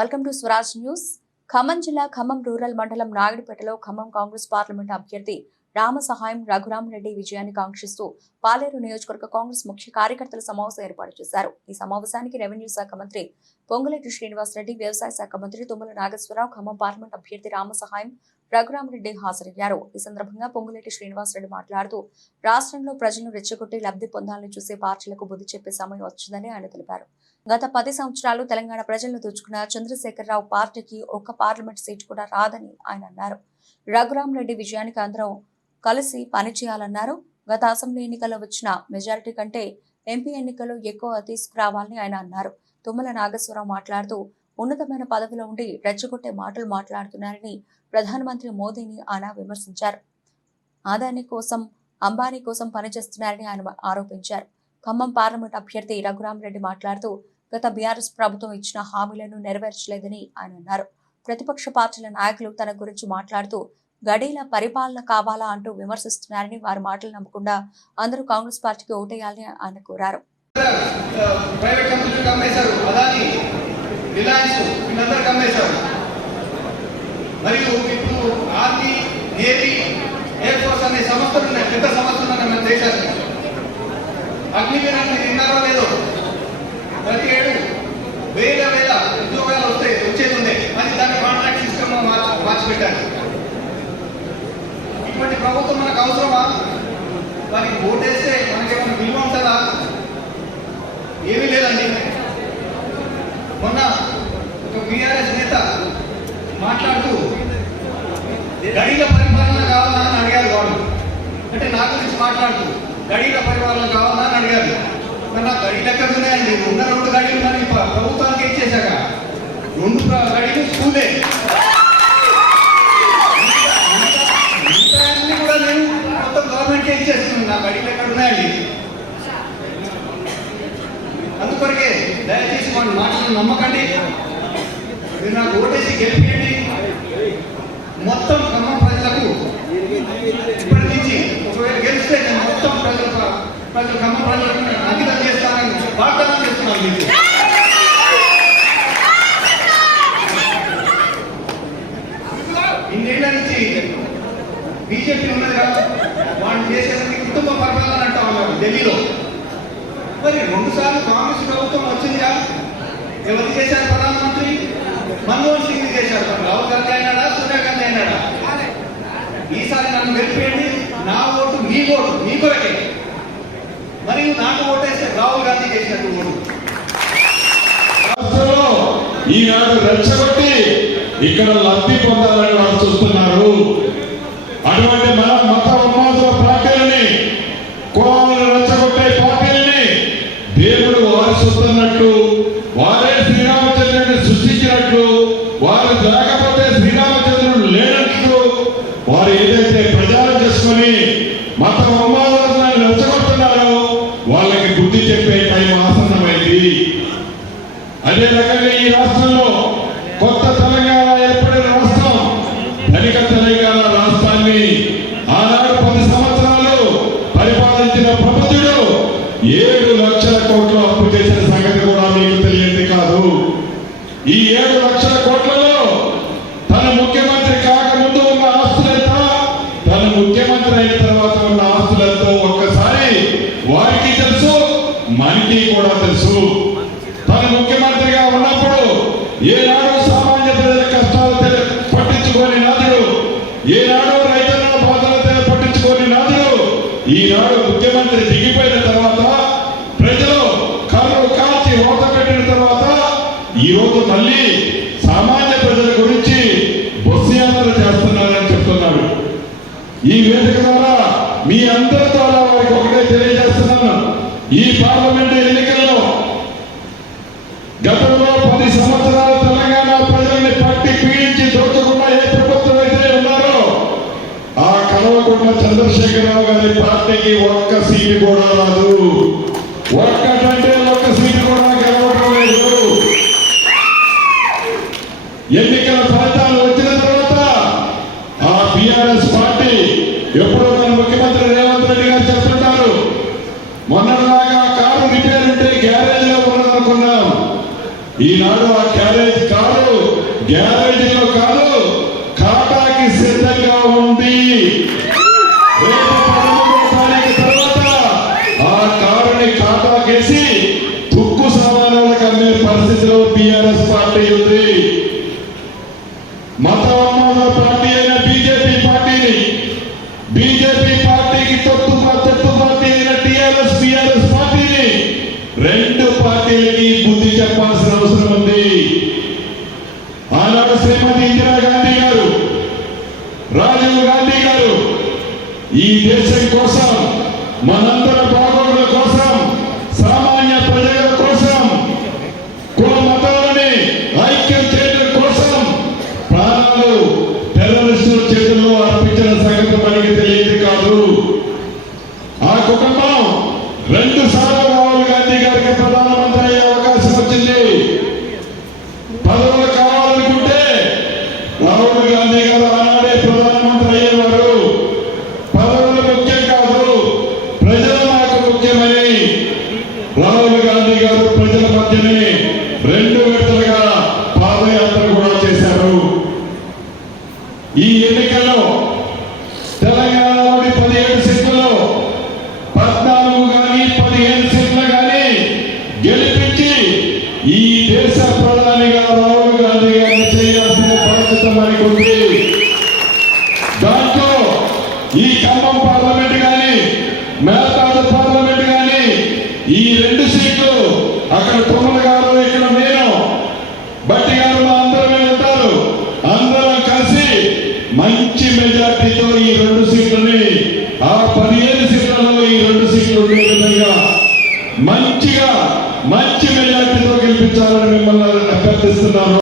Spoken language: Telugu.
Welcome to Swaraj news. Khammam జిల్లా ఖమ్మం రూరల్ మండలం నాయుడుపేటలో ఖమ్మం కాంగ్రెస్ పార్లమెంట్ అభ్యర్థి రామసహాయం రఘురామరెడ్డి విజయాన్ని కాంక్షిస్తూ పాలేరు నియోజకవర్గ కాంగ్రెస్ ముఖ్య కార్యకర్తల సమావేశం ఏర్పాటు చేశారు. ఈ సమావేశానికి రెవెన్యూ శాఖ మంత్రి పొంగులేటి శ్రీనివాసరెడ్డి, వ్యవసాయ శాఖ మంత్రి తుమ్మల నాగేశ్వరరావు, ఖమ్మం పార్లమెంట్ అభ్యర్థి రామసహాయం రఘురామరెడ్డి హాజరయ్యారు. ఈ సందర్భంగా పొంగులేటి శ్రీనివాసరెడ్డి మాట్లాడుతూ రాష్ట్రంలో ప్రజలను రెచ్చగొట్టి లబ్ధి పొందాలని చూసే పార్టీలకు బుద్ధి చెప్పే సమయం వచ్చిందని ఆయన తెలిపారు. గత 10 సంవత్సరాలు తెలంగాణ ప్రజలను దోచుకున్న చంద్రశేఖరరావు పార్టీకి ఒక్క పార్లమెంట్ సీటు కూడా రాదని ఆయన అన్నారు. రఘురామరెడ్డి విజయానికి అందరం కలిసి పనిచేయాలన్నారు. గత అసెంబ్లీ ఎన్నికల్లో వచ్చిన మెజారిటీ కంటే ఎంపీ ఎన్నికల్లో ఎక్కువ తీసుకురావాలని ఆయన అన్నారు. తుమ్మల నాగేశ్వరరావు మాట్లాడుతూ ఉన్నతమైన పదవిలో ఉండి రెచ్చగొట్టే మాటలు మాట్లాడుతున్నారని ప్రధానమంత్రి మోదీని ఆయన విమర్శించారు. ఆదాని కోసం, అంబానీ కోసం పనిచేస్తున్నారని ఆయన ఆరోపించారు. ఖమ్మం పార్లమెంట్ అభ్యర్థి రఘురామరెడ్డి మాట్లాడుతూ గత బీఆర్ఎస్ ప్రభుత్వం ఇచ్చిన హామీలను నెరవేర్చలేదని ఆయన అన్నారు. ప్రతిపక్ష పార్టీల నాయకులు తన గురించి మాట్లాడుతూ గడీల పరిపాలన కావాలా అంటూ విమర్శిస్తున్నారని, వారి మాటలు నమ్మకుండా అందరూ కాంగ్రెస్ పార్టీకి ఓటేయాలని ఆయన కోరారు. మరియు ఇప్పుడు ఆర్మీ, నేవీ, ఎయిర్ ఫోర్స్ అనే సంస్థలు ఉన్నాయి, పెద్ద సంస్థలు ఉన్నాయి మన దేశానికి. అగ్నివీరాన్ని విన్నారో లేదో, ప్రతి ఏడు వేల ఉద్యోగాలు వచ్చేది ఉండే, అది దాన్ని కాంట్రాక్ట్ సిస్టమ్ మార్చిపెట్టారు. ఇటువంటి ప్రభుత్వం మనకు అవసరమా? వారికి ఓటేస్తే మనకేమైనా విలువ ఉంటుందా? ఏమీ లేదండి. మొన్న ఒక బీఆర్ఎస్ నేత మాట్లాడుతూ గడిల పరిపాలన కావాలా అని అడిగారు. వాళ్ళు అంటే నా గురించి మాట్లాడుతూ గడిల పరిపాలన కావాలా అని అడిగారు. మరి నాకు గడిలు ఎక్కడ ఉన్నాయండి? ఉన్న 2 గడిలు ఉన్నాయి, ప్రభుత్వానికి ఇచ్చేసాక 2 గడిలు స్కూలే అన్ని కూడా నేను మొత్తం గవర్నమెంట్కే ఇచ్చేస్తున్నాను. నా గడిలు ఎక్కడ ఉన్నాయండి? అందుకొరకే దయచేసి మన మాటలను నమ్మకండి. మీరు నాకు ఓటేసి గెలిపియండి. మొత్తం ఖమ్మం ప్రజలకు ఇప్పటి నుంచి ఒకవేళ గెలిస్తే నేను మొత్తం ప్రజలు ఖమ్మం ప్రజలకు అంకితం చేస్తానని వాగ్దానం చేస్తున్నాను. మీకు ఇన్నేళ్ల నుంచి బీజేపీ ఉన్నది కదా, వాళ్ళు చేసేది కుటుంబ పరిపాలన అంటా ఉన్నారు ఢిల్లీలో. మరి 2 సార్లు కాంగ్రెస్ ప్రభుత్వం వచ్చిందిగా, ఎవరు చేశారు? ప్రధానమంత్రి మన్మోహన్ సింగ్ చేశారు. రాహుల్ గాంధీ అయినాడా, సోనియా గాంధీ అయినాడా? ఈసారి నన్ను గెలిపేయండి. నా ఓటు మీ ఓటు, మీ కొరకే. మరియు నాకు ఓటేస్తే రాహుల్ గాంధీ చేసినట్టు ఓటు. ఈనాడు రెచ్చగొట్టి ఇక్కడ లబ్ధి పొందాలని వాళ్ళు చూస్తున్నారు. అటువంటి మత ఉన్మాదుల పార్టీలని, కోమలను రెచ్చగొట్టే పార్టీలని దేవుడు వారిస్తున్నట్టు, వారే శ్రీరామచంద్రుడిని సృష్టించినట్లు, వారు లేకపోతే శ్రీరామచంద్రుడు లేనట్లు వారు ఏదైతే ప్రచారం చేసుకుని మత ఉన్మాదులను రెచ్చగొడుతున్నారో వాళ్ళకి బుద్ధి చెప్పే టైం ఆసన్నమైంది. అదే రకంగా ఈ రాష్ట్రంలో కొత్త తెలంగాణ ఏర్పడిన రాష్ట్రం, ధనిక తెలంగాణ రాష్ట్రాన్ని ఆనాడు 10 సంవత్సరాలు పరిపాలించిన ప్రభుత్వుడు 7 లక్షల కోట్లు అప్పు చేసిన సంగతి కూడా మీకు తెలియదు కాదు. ఈ 7 లక్షల కోట్లలో తన ముఖ్యమంత్రి కాకముందు ఉన్న ఆస్తులెంత, తన ముఖ్యమంత్రి అయిన తర్వాత ఉన్న ఆస్తులెంతో ఒక్కసారి వారికి తెలుసు, మనకి కూడా తెలుసు. తన ముఖ్యమంత్రిగా ఉన్నప్పుడు ఏనాడు సామాన్య ప్రజల కష్టాలు పట్టించుకోని నాదుడు, ఏనాడు రైతుల బాధలు పట్టించుకోని నాదుడు, ఈనాడు ముఖ్యమంత్రి దిగిపోయిన తర్వాత ప్రజలు కర్రు కాల్చి ఓట పెట్టిన తర్వాత ఈ రోజు మళ్ళీ సామాన్య ప్రజల గురించి బస్సు యాత్ర చేస్తున్నారని చెప్తున్నాడు. ఈ వేదిక ద్వారా మీ అందరి ద్వారా వారికి ఒకటే తెలియజేస్తున్నాను. ఈ పార్లమెంట్ ఎన్నికల్లో గతంలో 10 సంవత్సరాల తెలంగాణ ప్రజల్ని పట్టి పీడించి దోచుకున్న ఏ ప్రభుత్వం అయితే ఉన్నారో ఆ కల్వకుంట్ల చంద్రశేఖరరావు గారి పార్టీకి ఒక్క సీటు కూడా రాదు. ఒక్కటంటే ఒక్క సీటు కూడా గెలవడం లేదు. ఎన్నికల ఫలితాలు వచ్చిన తర్వాత ఆ బీఆర్ఎస్ పార్టీ ఎప్పుడో మన ముఖ్యమంత్రి రేవంత్ రెడ్డి గారు చెప్తుంటారు, మొన్నలాగా కారు రిపేర్ ఉంటే గ్యారేజ్ లో ఉన్నదనుకున్నాం. ఈనాడు ఆ కారు గ్యారేజీలో కాదు ఖాతాకి సిద్ధంగా ఉంది. రేపు 13వ తారీఖు తర్వాత ఆ కారుని ఖాతాకేసి తుక్కు సామాన్యులకు అమ్మే పరిస్థితిలో టిఆర్ఎస్ పార్టీ ఉంది. మతోన్మాద పార్టీ అయిన బీజేపీ పార్టీకి తొత్తు పార్టీ అయిన టిఆర్ఎస్ పార్టీని రెండు పార్టీలకి బుద్ధి చెప్పాల్సిన అవసరం ఉంది. ఆనాడు శ్రీమతి ఇందిరాగాంధీ గారు, రాజీవ్ గాంధీ గారు ఈ దేశం కోసం, మనందరి బాగోగుల కోసం, సామాన్య ప్రజల కోసం, కుల మతాలని ఐక్యం చేయడం కోసం ప్రాణాలు టెర్రరిస్టుల చేతుల్లో అర్పించిన సంగతి మనకి తెలియదు కాదు. ఆ కుటుంబం 2 సార్లు రాహుల్ గాంధీ గారికి ప్రధానమంత్రి అయ్యే అవకాశం వచ్చింది. పదవులు కావాలనుకుంటే రాహుల్ గాంధీ గారు ఆనాడే ప్రధానమంత్రి అయ్యేవారు. పదవులు ముఖ్యం కాదు, ప్రజలు నాకు ముఖ్యమని రాహుల్ గాంధీ గారు ప్రజల మధ్యనే 2 విడతలుగా పాదయాత్ర కూడా చేశారు. ఈ ఎన్నికల్లో తెలంగాణలోని 17 సీట్లలో 14 కానీ 15 సీట్లు కానీ గెలిపించి ఈ దేశ ప్రధానిగా రాహుల్ గాంధీ గారిని చేయాల్సిన బాధ్యత మనకు ఉంది. దాంట్లో ఈ ఖమ్మం పార్లమెంట్ కానీ, మేల్పాడు పార్లమెంట్ కానీ, ఈ 2 సీట్లు అక్కడ తుమ్మల గారు, ఇక్కడ నేను, బట్టి గారు అందరమే ఉంటారు. అందరం కలిసి మంచి మెజార్టీతో ఈ 2 సీట్లని, ఆ 15 సీట్లలో ఈ 2 సీట్లు ఉండే విధంగా మంచి మెజార్టీతో గెలిపించాలని మిమ్మల్ని అభ్యర్థిస్తున్నాను.